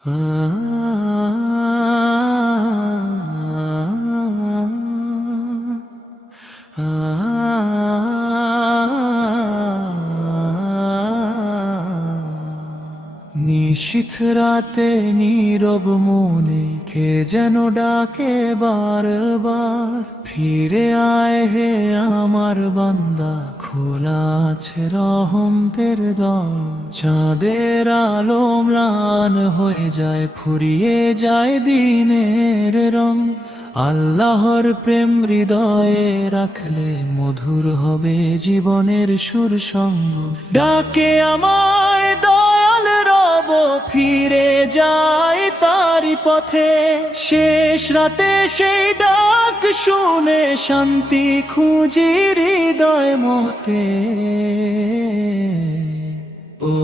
নিশীথ রাতে নীরব মনে কে যেন ডাকে বারবার, ফিরে আয় হে আমার বান্দা, খোলা আছে রহমতের দ্বার। চাঁদের আলো ম্লান হয়ে যায়, ফুরিয়ে যায় দিনের রং। আল্লাহর প্রেম হৃদয়ে রাখলে মধুর হবে জীবনের সুর সঙ্গ। ডাকে আমায় দয়াল রব, ফিরে যাই তারি পথে। শেষ রাতে সেই ডাক শুনে শান্তি খুঁজি হৃদয় মতে। ও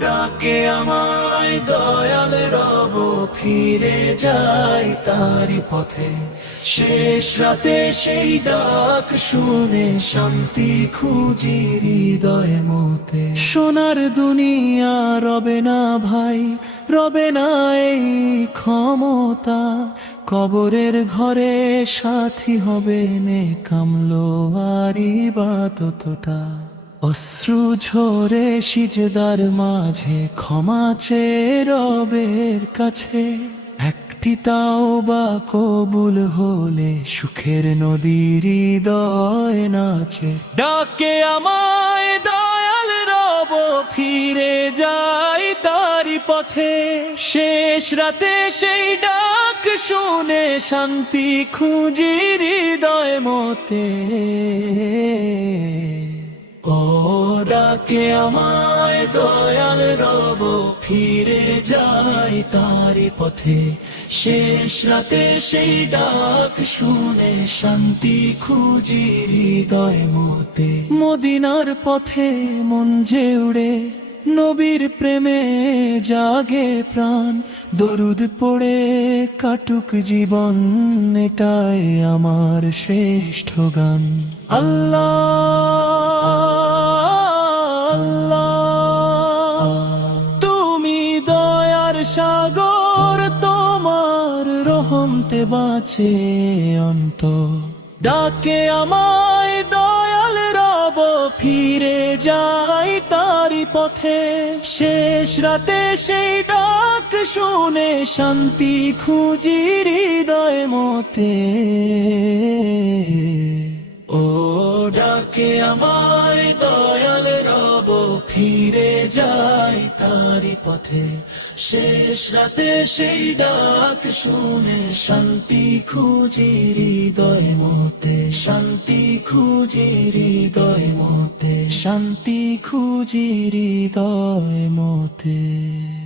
ডাকে আমায় দয়াল রব, ফিরে যাই তারি পথে। শেষ রাতে সেই ডাক শুনে শান্তি খুঁজি হৃদয় মতে। সোনার দুনিয়া রবে না ভাই, রবে না এই ক্ষমতা। কবরের ঘরে সাথী হবে নে কামলো আর ইবাদতটা। অশ্রু ঝরে সিজদার মাঝে ক্ষমা চেয়ে রবের কাছে। একটি তাওবা কবুল হলে সুখের নদীর হৃদয় নাচে। ডাকে আমায় দয়াল রব, ফিরে যাই তারি পথে। শেষ রাতে সেই ডাক শুনে শান্তি খুঁজি হৃদয় মতে। ও ডাকে আমায় দয়াল রব, ফিরে যাই তারি পথে। শেষ রাতে সেই ডাক শুনে শান্তি খুঁজি হৃদয় মতে। মদিনার পথে মন যে উড়ে, নবীর প্রেমে জাগে প্রাণ। দরুদ পড়ে কাটুক জীবন, এটাই আমার শ্রেষ্ঠ গান। আল্লাহ তুমি দয়ার সাগর, তোমার রহমতে বাঁচে অন্তর। ডাকে আমায় দয়াল রব, ফিরে যাই তারি পথে। শেষ রাতে সেই ডাক শুনে শান্তি খুঁজি হৃদয় মতে। ও ডাকে আমায় দয়াল রব, ফিরে যাই তারি পথে। শেষ রাতে সেই ডাক শুনে শান্তি খুঁজি হৃদয় মতে। শান্তি খুঁজি হৃদয় মতে। শান্তি খুঁজি হৃদয় মতে।